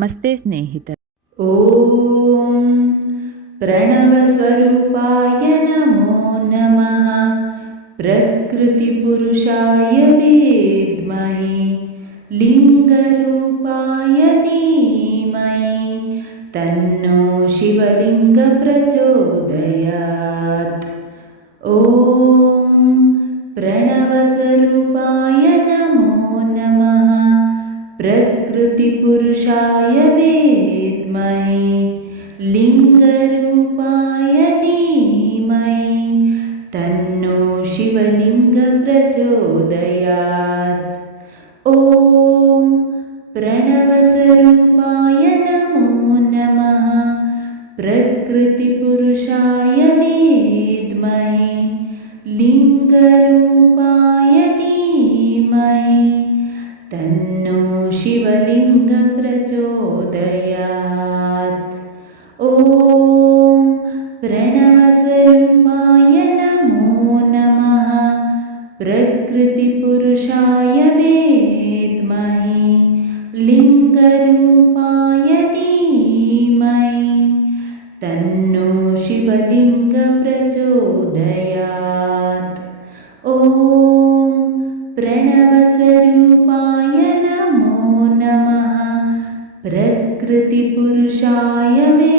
नमस्ते स्नेहित ॐ प्रणवस्वरूपाय नमो नमः प्रकृतिपुरुषाय वेद्महे लिङ्गरूपाय धीमहि तन्नो शिवलिङ्गप्रचोदयात् ॐ प्रणवस्वरूपाय प्रकृतिपुरुषाय वेद्महे लिङ्गरूपाय धीमहि तन्नो शिवलिङ्गप्रचोदया लिङ्गप्रचोदयात् ॐ பயமே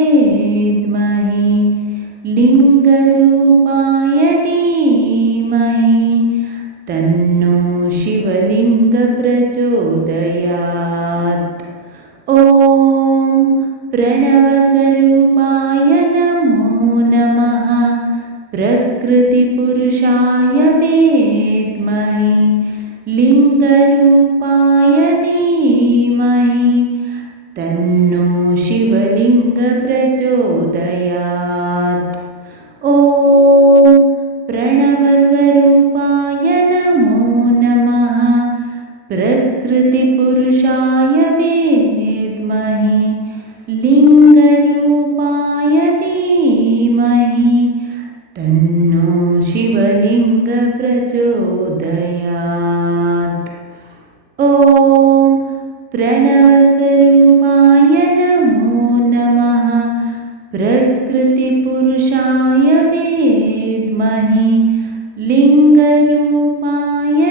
रूपायतीमयि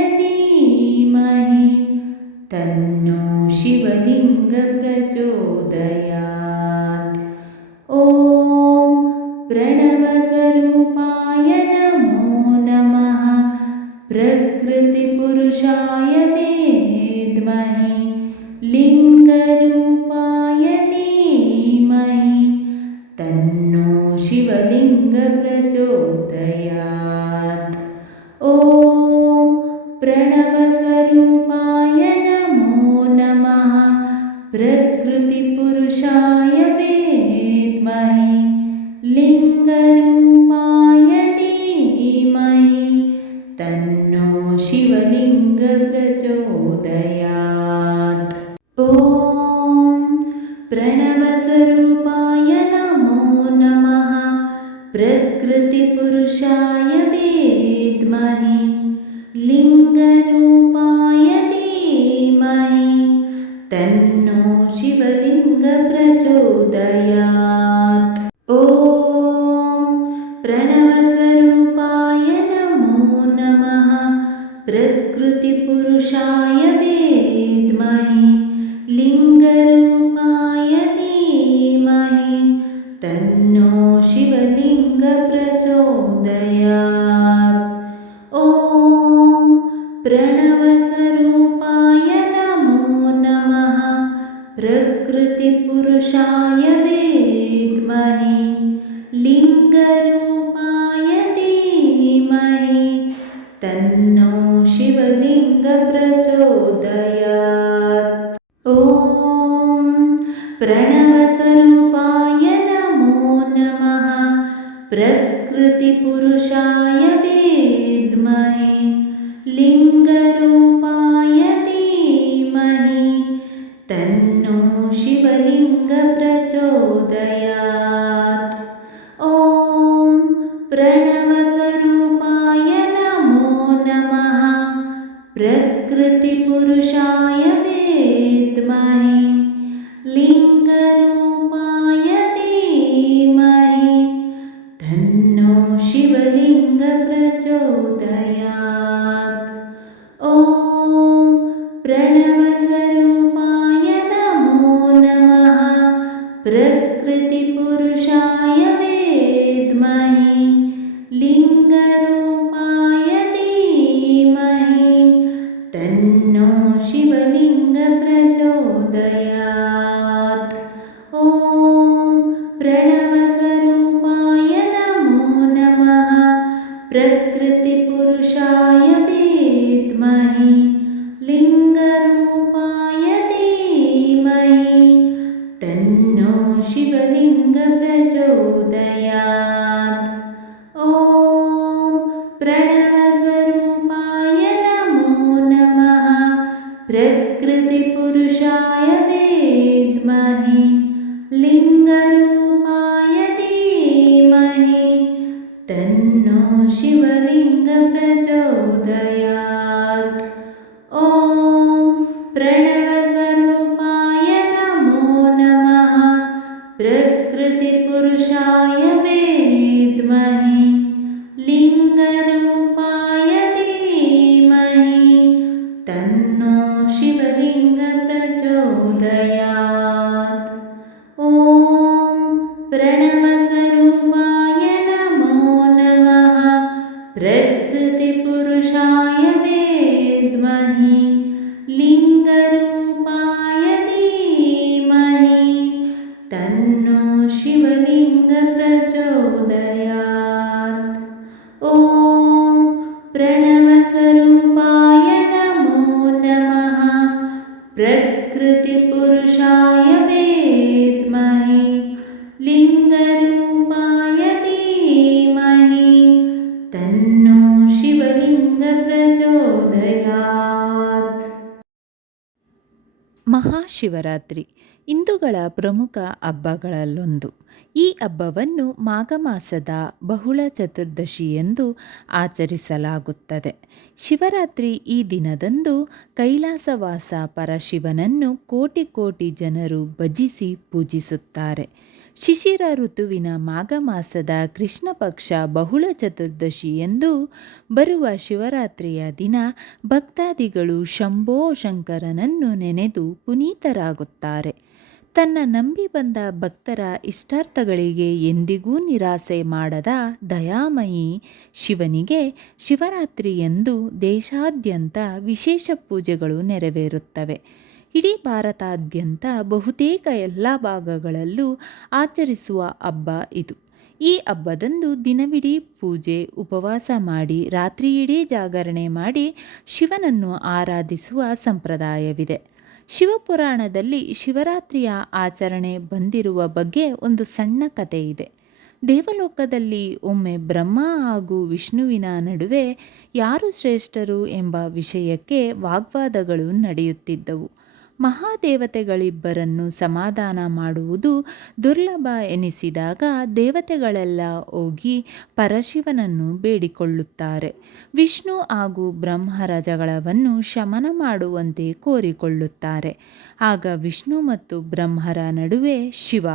तन् प्रकृति प्रकृतिपुरुषाय शिवलिङ्गप्रचोदय प्रणवस्वरूपाय नमो नमः। प्रकृतिपुरुषाय वेद्महे। प्रकृतिपुरुषाय विद्महि लिङ्गरूपाय धीमहि तन्नो शिवलिङ्गप्रचोदयात्। ॐ Namah लिङ्गरूपाय धीमहि तन्नो शिवलिङ्गप्रचोदयात् ಮಹಾಶಿವರಾತ್ರಿ ಹಿಂದೂಗಳ ಪ್ರಮುಖ ಹಬ್ಬಗಳಲ್ಲೊಂದು ಈ ಹಬ್ಬವನ್ನು ಮಾಘ ಮಾಸದ ಬಹುಳ ಚತುರ್ದಶಿ ಎಂದು ಆಚರಿಸಲಾಗುತ್ತದೆ ಶಿವರಾತ್ರಿ ಈ ದಿನದಂದು ಕೈಲಾಸವಾಸ ಪರಶಿವನನ್ನು ಕೋಟಿ ಕೋಟಿ ಜನರು ಭಜಿಸಿ ಪೂಜಿಸುತ್ತಾರೆ ಶಿಶಿರ ಋತುವಿನ ಮಾಘ ಮಾಸದ ಕೃಷ್ಣ ಪಕ್ಷ ಬಹುಳ ಚತುರ್ದಶಿ ಎಂದು ಬರುವ ಶಿವರಾತ್ರಿಯ ದಿನ ಭಕ್ತಾದಿಗಳು ಶಂಭೋ ಶಂಕರನನ್ನು ನೆನೆದು ಪುನೀತರಾಗುತ್ತಾರೆ. ತನ್ನ ನಂಬಿ ಬಂದ ಭಕ್ತರ ಇಷ್ಟಾರ್ಥಗಳಿಗೆ ಎಂದಿಗೂ ನಿರಾಸೆ ಮಾಡದ ದಯಾಮಯಿ ಶಿವನಿಗೆ ಶಿವರಾತ್ರಿಯಂದು ದೇಶಾದ್ಯಂತ ವಿಶೇಷ ಪೂಜೆಗಳು ನೆರವೇರುತ್ತವೆ. ಇಡೀ ಭಾರತಾದ್ಯಂತ ಬಹುತೇಕ ಎಲ್ಲ ಭಾಗಗಳಲ್ಲೂ ಆಚರಿಸುವ ಹಬ್ಬ ಇದು. ಈ ಹಬ್ಬದಂದು ದಿನವಿಡೀ ಪೂಜೆ, ಉಪವಾಸ ಮಾಡಿ ರಾತ್ರಿಯಿಡೀ ಜಾಗರಣೆ ಮಾಡಿ ಶಿವನನ್ನು ಆರಾಧಿಸುವ ಸಂಪ್ರದಾಯವಿದೆ. ಶಿವಪುರಾಣದಲ್ಲಿ ಶಿವರಾತ್ರಿಯ ಆಚರಣೆ ಬಂದಿರುವ ಬಗ್ಗೆ ಒಂದು ಸಣ್ಣ ಕಥೆ ಇದೆ. ದೇವಲೋಕದಲ್ಲಿ ಒಮ್ಮೆ ಬ್ರಹ್ಮ ಹಾಗೂ ವಿಷ್ಣುವಿನ ನಡುವೆ ಯಾರು ಶ್ರೇಷ್ಠರು ಎಂಬ ವಿಷಯಕ್ಕೆ ವಾಗ್ವಾದಗಳು ನಡೆಯುತ್ತಿದ್ದವು. ಮಹಾದೇವತೆಗಳಿಬ್ಬರನ್ನು ಸಮಾಧಾನ ಮಾಡುವುದು ದುರ್ಲಭ ಎನಿಸಿದಾಗ ದೇವತೆಗಳೆಲ್ಲ ಹೋಗಿ ಪರಶಿವನನ್ನು ಬೇಡಿಕೊಳ್ಳುತ್ತಾರೆ. ವಿಷ್ಣು ಹಾಗೂ ಬ್ರಹ್ಮರ ಜಗಳವನ್ನು ಶಮನ ಮಾಡುವಂತೆ ಕೋರಿಕೊಳ್ಳುತ್ತಾರೆ. ಆಗ ವಿಷ್ಣು ಮತ್ತು ಬ್ರಹ್ಮರ ನಡುವೆ ಶಿವ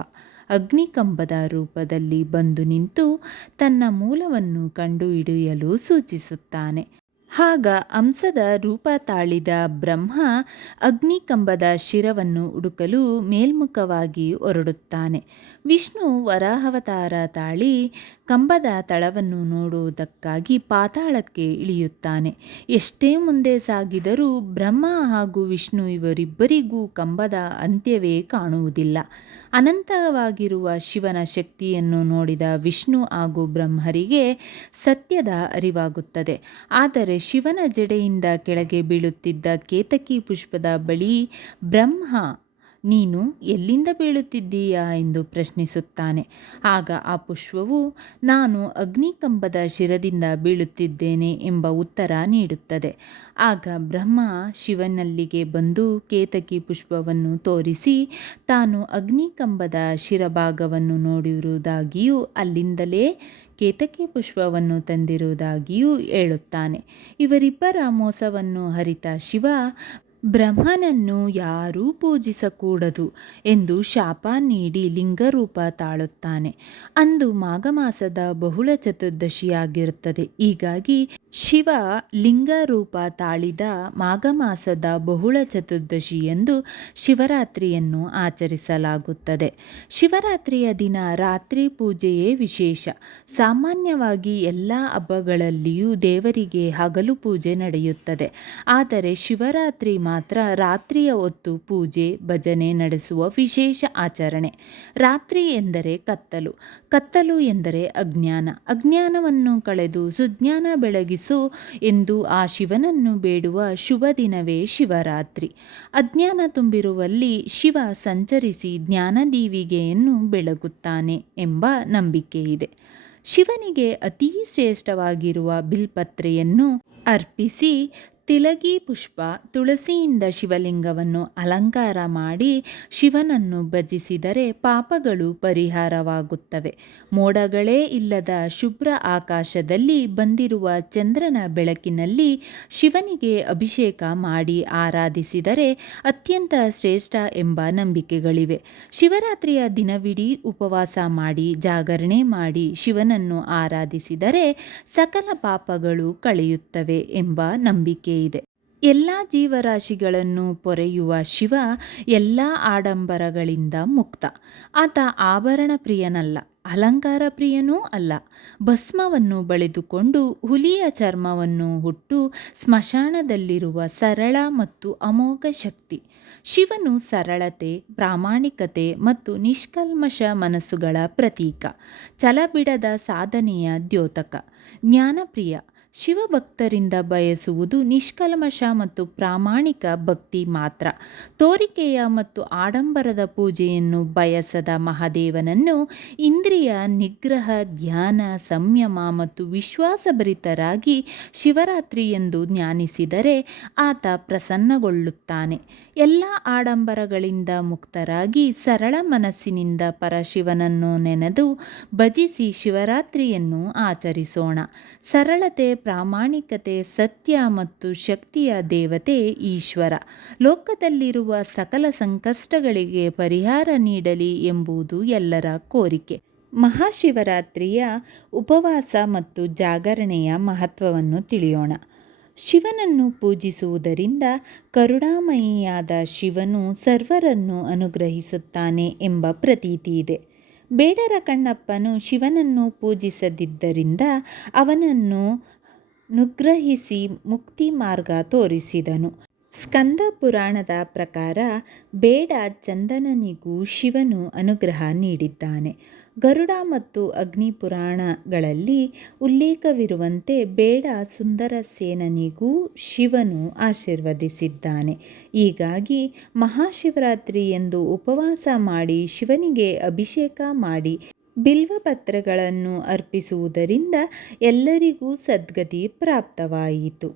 ಅಗ್ನಿಕಂಬದ ರೂಪದಲ್ಲಿ ಬಂದು ನಿಂತು ತನ್ನ ಮೂಲವನ್ನು ಕಂಡುಹಿಡಿಯಲು ಸೂಚಿಸುತ್ತಾನೆ. ಆಗ ಅಂಸದ ರೂಪ ತಾಳಿದ ಬ್ರಹ್ಮ ಅಗ್ನಿಕಂಬದ ಶಿರವನ್ನು ಹುಡುಕಲು ಮೇಲ್ಮುಖವಾಗಿ ಹೊರಡುತ್ತಾನೆ. ವಿಷ್ಣು ವರಾಹವತಾರ ತಾಳಿ ಕಂಬದ ತಳವನ್ನು ನೋಡುವುದಕ್ಕಾಗಿ ಪಾತಾಳಕ್ಕೆ ಇಳಿಯುತ್ತಾನೆ. ಎಷ್ಟೇ ಮುಂದೆ ಸಾಗಿದರೂ ಬ್ರಹ್ಮ ಹಾಗೂ ವಿಷ್ಣು ಇವರಿಬ್ಬರಿಗೂ ಕಂಬದ ಅಂತ್ಯವೇ ಕಾಣುವುದಿಲ್ಲ. ಅನಂತವಾಗಿರುವ ಶಿವನ ಶಕ್ತಿಯನ್ನು ನೋಡಿದ ವಿಷ್ಣು ಹಾಗೂ ಬ್ರಹ್ಮರಿಗೆ ಸತ್ಯದ ಅರಿವಾಗುತ್ತದೆ. ಆದರೆ ಶಿವನ ಜಡೆಯಿಂದ ಕೆಳಗೆ ಬೀಳುತ್ತಿದ್ದ ಕೇತಕಿ ಪುಷ್ಪದ ಬಳಿ ಬ್ರಹ್ಮ ನೀನು ಎಲ್ಲಿಂದ ಬೀಳುತ್ತಿದ್ದೀಯಾ ಎಂದು ಪ್ರಶ್ನಿಸುತ್ತಾನೆ. ಆಗ ಆ ಪುಷ್ಪವು, ನಾನು ಅಗ್ನಿಕಂಬದ ಶಿರದಿಂದ ಬೀಳುತ್ತಿದ್ದೇನೆ ಎಂಬ ಉತ್ತರ ನೀಡುತ್ತದೆ. ಆಗ ಬ್ರಹ್ಮ ಶಿವನಲ್ಲಿಗೆ ಬಂದು ಕೇತಕಿ ಪುಷ್ಪವನ್ನು ತೋರಿಸಿ, ತಾನು ಅಗ್ನಿಕಂಬದ ಶಿರಭಾಗವನ್ನು ನೋಡಿರುವುದಾಗಿಯೂ ಅಲ್ಲಿಂದಲೇ ಕೇತಕಿ ಪುಷ್ಪವನ್ನು ತಂದಿರುವುದಾಗಿಯೂ ಹೇಳುತ್ತಾನೆ. ಇವರಿಬ್ಬರ ಮೋಸವನ್ನು ಹರಿತ ಶಿವ ಬ್ರಹ್ಮನನ್ನು ಯಾರೂ ಪೂಜಿಸಕೂಡದು ಎಂದು ಶಾಪ ನೀಡಿ ಲಿಂಗರೂಪ ತಾಳುತ್ತಾನೆ. ಅಂದು ಮಾಘಮಾಸದ ಬಹುಳ ಚತುರ್ದಶಿಯಾಗಿರುತ್ತದೆ. ಹೀಗಾಗಿ ಶಿವ ಲಿಂಗರೂಪ ತಾಳಿದ ಮಾಘಮಾಸದ ಬಹುಳ ಚತುರ್ದಶಿ ಎಂದು ಶಿವರಾತ್ರಿಯನ್ನು ಆಚರಿಸಲಾಗುತ್ತದೆ. ಶಿವರಾತ್ರಿಯ ದಿನ ರಾತ್ರಿ ಪೂಜೆಯೇ ವಿಶೇಷ. ಸಾಮಾನ್ಯವಾಗಿ ಎಲ್ಲ ಹಬ್ಬಗಳಲ್ಲಿಯೂ ದೇವರಿಗೆ ಹಗಲು ಪೂಜೆ ನಡೆಯುತ್ತದೆ. ಆದರೆ ಶಿವರಾತ್ರಿ ಮಾತ್ರ ರಾತ್ರಿಯ ಹೊತ್ತು ಪೂಜೆ, ಭಜನೆ ನಡೆಸುವ ವಿಶೇಷ ಆಚರಣೆ. ರಾತ್ರಿ ಎಂದರೆ ಕತ್ತಲು. ಕತ್ತಲು ಎಂದರೆ ಅಜ್ಞಾನ. ಅಜ್ಞಾನವನ್ನು ಕಳೆದು ಸುಜ್ಞಾನ ಬೆಳಗಿಸು ಎಂದು ಆ ಶಿವನನ್ನು ಬೇಡುವ ಶುಭ ದಿನವೇ ಶಿವರಾತ್ರಿ. ಅಜ್ಞಾನ ತುಂಬಿರುವಲ್ಲಿ ಶಿವ ಸಂಚರಿಸಿ ಜ್ಞಾನದೀವಿಗೆಯನ್ನು ಬೆಳಗುತ್ತಾನೆ ಎಂಬ ನಂಬಿಕೆ ಇದೆ. ಶಿವನಿಗೆ ಅತೀ ಶ್ರೇಷ್ಠವಾಗಿರುವ ಬಿಲ್ಪತ್ರೆಯನ್ನು ಅರ್ಪಿಸಿ ತಿಲಗಿ ಪುಷ್ಪ ತುಳಸಿಯಿಂದ ಶಿವಲಿಂಗವನ್ನು ಅಲಂಕಾರ ಮಾಡಿ ಶಿವನನ್ನು ಭಜಿಸಿದರೆ ಪಾಪಗಳು ಪರಿಹಾರವಾಗುತ್ತವೆ. ಮೋಡಗಳೇ ಇಲ್ಲದ ಶುಭ್ರ ಆಕಾಶದಲ್ಲಿ ಬಂದಿರುವ ಚಂದ್ರನ ಬೆಳಕಿನಲ್ಲಿ ಶಿವನಿಗೆ ಅಭಿಷೇಕ ಮಾಡಿ ಆರಾಧಿಸಿದರೆ ಅತ್ಯಂತ ಶ್ರೇಷ್ಠ ಎಂಬ ನಂಬಿಕೆಗಳಿವೆ. ಶಿವರಾತ್ರಿಯ ದಿನವಿಡೀ ಉಪವಾಸ ಮಾಡಿ ಜಾಗರಣೆ ಮಾಡಿ ಶಿವನನ್ನು ಆರಾಧಿಸಿದರೆ ಸಕಲ ಪಾಪಗಳು ಕಳೆಯುತ್ತವೆ ಎಂಬ ನಂಬಿಕೆ ಇದೆ. ಎಲ್ಲ ಜೀವರಾಶಿಗಳನ್ನು ಪೊರೆಯುವ ಶಿವ ಎಲ್ಲ ಆಡಂಬರಗಳಿಂದ ಮುಕ್ತ. ಆತ ಆಭರಣ ಪ್ರಿಯನಲ್ಲ, ಅಲಂಕಾರ ಪ್ರಿಯನೂ ಅಲ್ಲ. ಭಸ್ಮವನ್ನು ಬಳಿದುಕೊಂಡು ಹುಲಿಯ ಚರ್ಮವನ್ನು ಹುಟ್ಟು ಸ್ಮಶಾನದಲ್ಲಿರುವ ಸರಳ ಮತ್ತು ಅಮೋಘ ಶಕ್ತಿ. ಶಿವನು ಸರಳತೆ, ಪ್ರಾಮಾಣಿಕತೆ ಮತ್ತು ನಿಷ್ಕಲ್ಮಶ ಮನಸ್ಸುಗಳ ಪ್ರತೀಕ. ಛಲಬಿಡದ ಸಾಧನೆಯ ದ್ಯೋತಕ. ಜ್ಞಾನಪ್ರಿಯ. ಶಿವಭಕ್ತರಿಂದ ಬಯಸುವುದು ನಿಷ್ಕಲ್ಮಶ ಮತ್ತು ಪ್ರಾಮಾಣಿಕ ಭಕ್ತಿ ಮಾತ್ರ. ತೋರಿಕೆಯ ಮತ್ತು ಆಡಂಬರದ ಪೂಜೆಯನ್ನು ಬಯಸದ ಮಹಾದೇವನನ್ನು ಇಂದ್ರಿಯ, ನಿಗ್ರಹ, ಧ್ಯಾನ, ಸಂಯಮ ಮತ್ತು ವಿಶ್ವಾಸಭರಿತರಾಗಿ ಶಿವರಾತ್ರಿ ಎಂದು ಜ್ಞಾನಿಸಿದರೆ ಆತ ಪ್ರಸನ್ನಗೊಳ್ಳುತ್ತಾನೆ. ಎಲ್ಲ ಆಡಂಬರಗಳಿಂದ ಮುಕ್ತರಾಗಿ ಸರಳ ಮನಸ್ಸಿನಿಂದ ಪರಶಿವನನ್ನು ನೆನೆದು ಭಜಿಸಿ ಶಿವರಾತ್ರಿಯನ್ನು ಆಚರಿಸೋಣ. ಸರಳತೆ ಪ್ರಾಮಾಣಿಕತೆ, ಸತ್ಯ ಮತ್ತು ಶಕ್ತಿಯ ದೇವತೆ ಈಶ್ವರ. ಲೋಕದಲ್ಲಿರುವ ಸಕಲ ಸಂಕಷ್ಟಗಳಿಗೆ ಪರಿಹಾರ ನೀಡಲಿ ಎಂಬುದು ಎಲ್ಲರ ಕೋರಿಕೆ. ಮಹಾಶಿವರಾತ್ರಿಯ ಉಪವಾಸ ಮತ್ತು ಜಾಗರಣೆಯ ಮಹತ್ವವನ್ನು ತಿಳಿಯೋಣ. ಶಿವನನ್ನು ಪೂಜಿಸುವುದರಿಂದ ಕರುಣಾಮಯಿಯಾದ ಶಿವನು ಸರ್ವರನ್ನು ಅನುಗ್ರಹಿಸುತ್ತಾನೆ ಎಂಬ ಪ್ರತೀತಿ ಇದೆ. ಬೇಡರ ಕಣ್ಣಪ್ಪನು ಶಿವನನ್ನು ಪೂಜಿಸದಿದ್ದರಿಂದ ಅವನನ್ನು ನುಗ್ರಹಿಸಿ ಮುಕ್ತಿ ಮಾರ್ಗ ತೋರಿಸಿದನು. ಸ್ಕಂದ ಪುರಾಣದ ಪ್ರಕಾರ ಬೇಡ ಚಂದನನಿಗೂ ಶಿವನು ಅನುಗ್ರಹ ನೀಡಿದ್ದಾನೆ. ಗರುಡ ಮತ್ತು ಅಗ್ನಿ ಪುರಾಣಗಳಲ್ಲಿ ಉಲ್ಲೇಖವಿರುವಂತೆ ಬೇಡ ಸುಂದರ ಸೇನನಿಗೂ ಶಿವನು ಆಶೀರ್ವದಿಸಿದ್ದಾನೆ. ಹೀಗಾಗಿ ಮಹಾಶಿವರಾತ್ರಿ ಎಂದು ಉಪವಾಸ ಮಾಡಿ ಶಿವನಿಗೆ ಅಭಿಷೇಕ ಮಾಡಿ ಬಿಲ್ವಪತ್ರಗಳನ್ನು ಅರ್ಪಿಸುವುದರಿಂದ ಎಲ್ಲರಿಗೂ ಸದ್ಗತಿ ಪ್ರಾಪ್ತವಾಯಿತು.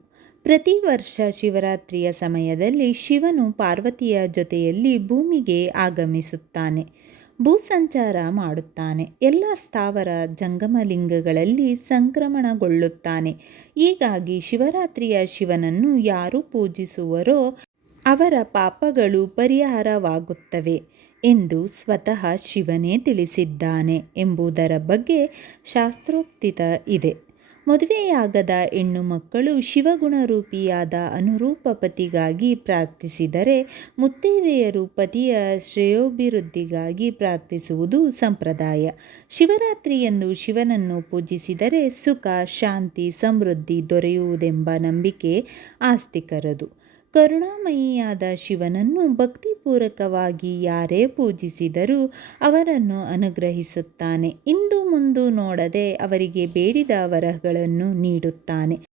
ಪ್ರತಿ ವರ್ಷ ಶಿವರಾತ್ರಿಯ ಸಮಯದಲ್ಲಿ ಶಿವನು ಪಾರ್ವತಿಯ ಜೊತೆಯಲ್ಲಿ ಭೂಮಿಗೆ ಆಗಮಿಸುತ್ತಾನೆ. ಭೂಸಂಚಾರ ಮಾಡುತ್ತಾನೆ. ಎಲ್ಲ ಸ್ಥಾವರ ಜಂಗಮಲಿಂಗಗಳಲ್ಲಿ ಸಂಕ್ರಮಣಗೊಳ್ಳುತ್ತಾನೆ. ಹೀಗಾಗಿ ಶಿವರಾತ್ರಿಯ ಶಿವನನ್ನು ಯಾರು ಪೂಜಿಸುವರೋ ಅವರ ಪಾಪಗಳು ಪರಿಹಾರವಾಗುತ್ತವೆ. ಎಂದು ಸ್ವತಃ ಶಿವನೇ ತಿಳಿಸಿದ್ದಾನೆ ಎಂಬುದರ ಬಗ್ಗೆ ಶಾಸ್ತ್ರೋಕ್ತಿತ ಇದೆ. ಮದುವೆಯಾಗದ ಹೆಣ್ಣು ಮಕ್ಕಳು ಶಿವಗುಣರೂಪಿಯಾದ ಅನುರೂಪ ಪತಿಗಾಗಿ ಪ್ರಾರ್ಥಿಸಿದರೆ ಮುತ್ತೈದೆಯರು ಪತಿಯ ಶ್ರೇಯೋಭಿವೃದ್ಧಿಗಾಗಿ ಪ್ರಾರ್ಥಿಸುವುದು ಸಂಪ್ರದಾಯ. ಶಿವರಾತ್ರಿಯಂದು ಶಿವನನ್ನು ಪೂಜಿಸಿದರೆ ಸುಖ, ಶಾಂತಿ, ಸಮೃದ್ಧಿ ದೊರೆಯುವುದೆಂಬ ನಂಬಿಕೆ ಆಸ್ತಿಕರದು. ಕರುಣಾಮಯಿಯಾದ ಶಿವನನ್ನು ಭಕ್ತಿಪೂರ್ವಕವಾಗಿ ಯಾರೇ ಪೂಜಿಸಿದರೂ ಅವರನ್ನು ಅನುಗ್ರಹಿಸುತ್ತಾನೆ. ಇಂದು ಮುಂದು ನೋಡದೆ ಅವರಿಗೆ ಬೇಡಿದ ವರಗಳನ್ನು ನೀಡುತ್ತಾನೆ.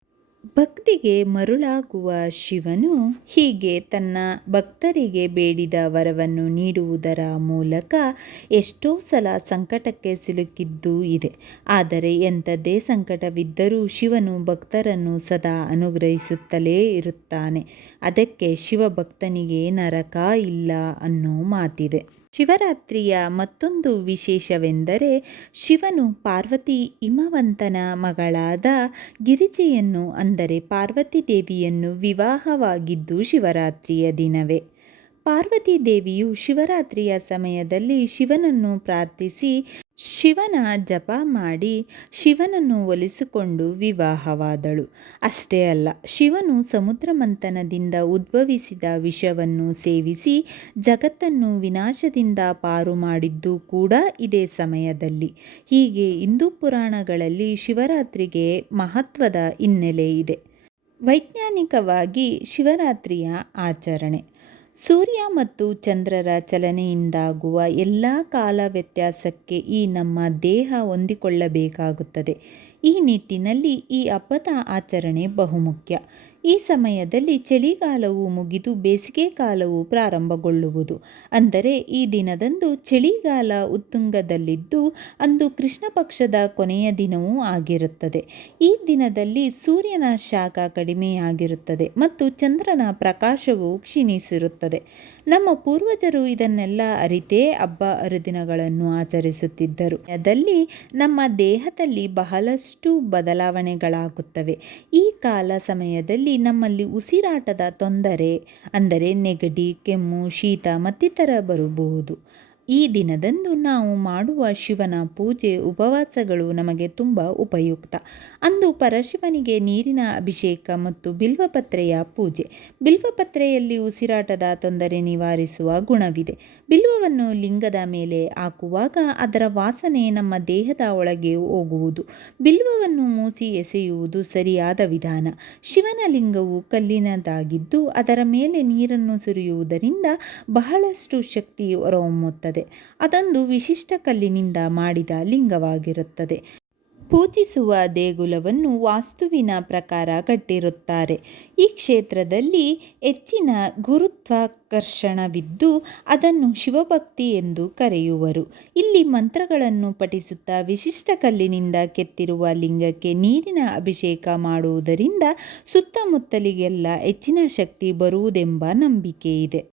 ಭಕ್ತಿಗೆ ಮರುಳಾಗುವ ಶಿವನು ಹೀಗೆ ತನ್ನ ಭಕ್ತರಿಗೆ ಬೇಡಿದ ವರವನ್ನು ನೀಡುವುದರ ಮೂಲಕ ಎಷ್ಟೋ ಸಲ ಸಂಕಟಕ್ಕೆ ಸಿಲುಕಿದ್ದೂ ಇದೆ. ಆದರೆ ಎಂಥದ್ದೇ ಸಂಕಟವಿದ್ದರೂ ಶಿವನು ಭಕ್ತರನ್ನು ಸದಾ ಅನುಗ್ರಹಿಸುತ್ತಲೇ ಇರುತ್ತಾನೆ. ಅದಕ್ಕೆ ಶಿವಭಕ್ತನಿಗೆ ನರಕ ಇಲ್ಲ ಅನ್ನೋ ಮಾತಿದೆ. ಶಿವರಾತ್ರಿಯ ಮತ್ತೊಂದು ವಿಶೇಷವೆಂದರೆ ಶಿವನು ಪಾರ್ವತಿ ಹಿಮವಂತನ ಮಗಳಾದ ಗಿರಿಜೆಯನ್ನು, ಅಂದರೆ ಪಾರ್ವತಿ ದೇವಿಯನ್ನು ವಿವಾಹವಾಗಿದ್ದು ಶಿವರಾತ್ರಿಯ ದಿನವೇ. ಪಾರ್ವತಿ ದೇವಿಯು ಶಿವರಾತ್ರಿಯ ಸಮಯದಲ್ಲಿ ಶಿವನನ್ನು ಪ್ರಾರ್ಥಿಸಿ ಶಿವನ ಜಪ ಮಾಡಿ ಶಿವನನ್ನು ಒಲಿಸಿಕೊಂಡು ವಿವಾಹವಾದಳು. ಅಷ್ಟೇ ಅಲ್ಲ, ಶಿವನು ಸಮುದ್ರ ಮಂಥನದಿಂದ ಉದ್ಭವಿಸಿದ ವಿಷವನ್ನು ಸೇವಿಸಿ ಜಗತ್ತನ್ನು ವಿನಾಶದಿಂದ ಪಾರು ಮಾಡಿದ್ದು ಕೂಡ ಇದೇ ಸಮಯದಲ್ಲಿ. ಹೀಗೆ ಹಿಂದೂ ಪುರಾಣಗಳಲ್ಲಿ ಶಿವರಾತ್ರಿಗೆ ಮಹತ್ವದ ಹಿನ್ನೆಲೆ ಇದೆ. ವೈಜ್ಞಾನಿಕವಾಗಿ ಶಿವರಾತ್ರಿಯ ಆಚರಣೆ. ಸೂರ್ಯ ಮತ್ತು ಚಂದ್ರರ ಚಲನೆಯಿಂದಾಗುವ ಎಲ್ಲ ಕಾಲ ವ್ಯತ್ಯಾಸಕ್ಕೆ ಈ ನಮ್ಮ ದೇಹ ಹೊಂದಿಕೊಳ್ಳಬೇಕಾಗುತ್ತದೆ. ಈ ನಿಟ್ಟಿನಲ್ಲಿ ಈ ಹಬ್ಬದ ಆಚರಣೆ ಬಹುಮುಖ್ಯ. ಈ ಸಮಯದಲ್ಲಿ ಚಳಿಗಾಲವು ಮುಗಿದು ಬೇಸಿಗೆ ಕಾಲವು ಪ್ರಾರಂಭಗೊಳ್ಳುವುದು. ಅಂದರೆ ಈ ದಿನದಂದು ಚಳಿಗಾಲ ಉತ್ತುಂಗದಲ್ಲಿದ್ದು ಅಂದು ಕೃಷ್ಣ ಪಕ್ಷದ ಕೊನೆಯ ದಿನವೂ ಆಗಿರುತ್ತದೆ. ಈ ದಿನದಲ್ಲಿ ಸೂರ್ಯನ ಶಾಖ ಕಡಿಮೆಯಾಗಿರುತ್ತದೆ ಮತ್ತು ಚಂದ್ರನ ಪ್ರಕಾಶವು ಕ್ಷೀಣಿಸಿರುತ್ತದೆ. ನಮ್ಮ ಪೂರ್ವಜರು ಇದನ್ನೆಲ್ಲ ಅರಿತೇ ಹಬ್ಬ ಹರಿದಿನಗಳನ್ನು ಆಚರಿಸುತ್ತಿದ್ದರು. ಅದಲ್ಲಿ ನಮ್ಮ ದೇಹದಲ್ಲಿ ಬಹಳಷ್ಟು ಬದಲಾವಣೆಗಳಾಗುತ್ತವೆ. ಈ ಕಾಲ ಸಮಯದಲ್ಲಿ ನಮ್ಮಲ್ಲಿ ಉಸಿರಾಟದ ತೊಂದರೆ, ಅಂದರೆ ನೆಗಡಿ, ಕೆಮ್ಮು, ಶೀತ ಮತ್ತಿತರ ಬರಬಹುದು. ಈ ದಿನದಂದು ನಾವು ಮಾಡುವ ಶಿವನ ಪೂಜೆ ಉಪವಾಸಗಳು ನಮಗೆ ತುಂಬ ಉಪಯುಕ್ತ. ಅಂದು ಪರಶಿವನಿಗೆ ನೀರಿನ ಅಭಿಷೇಕ ಮತ್ತು ಬಿಲ್ವಪತ್ರೆಯ ಪೂಜೆ. ಬಿಲ್ವಪತ್ರೆಯಲ್ಲಿ ಉಸಿರಾಟದ ತೊಂದರೆ ನಿವಾರಿಸುವ ಗುಣವಿದೆ. ಬಿಲ್ವವನ್ನು ಲಿಂಗದ ಮೇಲೆ ಹಾಕುವಾಗ ಅದರ ವಾಸನೆ ನಮ್ಮ ದೇಹದ ಒಳಗೆ ಹೋಗುವುದು. ಬಿಲ್ವವನ್ನು ಮೂಸಿ ಎಸೆಯುವುದು ಸರಿಯಾದ ವಿಧಾನ. ಶಿವನ ಲಿಂಗವು ಕಲ್ಲಿನದಾಗಿದ್ದು ಅದರ ಮೇಲೆ ನೀರನ್ನು ಸುರಿಯುವುದರಿಂದ ಬಹಳಷ್ಟು ಶಕ್ತಿ ಹೊರಹೊಮ್ಮುತ್ತದೆ. ಅದೊಂದು ವಿಶಿಷ್ಟ ಕಲ್ಲಿನಿಂದ ಮಾಡಿದ ಲಿಂಗವಾಗಿರುತ್ತದೆ. ಪೂಜಿಸುವ ದೇಗುಲವನ್ನು ವಾಸ್ತುವಿನ ಪ್ರಕಾರ ಕಟ್ಟಿರುತ್ತಾರೆ. ಈ ಕ್ಷೇತ್ರದಲ್ಲಿ ಹೆಚ್ಚಿನ ಗುರುತ್ವಾಕರ್ಷಣವಿದ್ದು ಅದನ್ನು ಶಿವಭಕ್ತಿ ಎಂದು ಕರೆಯುವರು. ಇಲ್ಲಿ ಮಂತ್ರಗಳನ್ನು ಪಠಿಸುತ್ತಾ ವಿಶಿಷ್ಟ ಕಲ್ಲಿನಿಂದ ಕೆತ್ತಿರುವ ಲಿಂಗಕ್ಕೆ ನೀರಿನ ಅಭಿಷೇಕ ಮಾಡುವುದರಿಂದ ಸುತ್ತಮುತ್ತಲಿಗೆಲ್ಲ ಹೆಚ್ಚಿನ ಶಕ್ತಿ ಬರುವುದೆಂಬ ನಂಬಿಕೆ ಇದೆ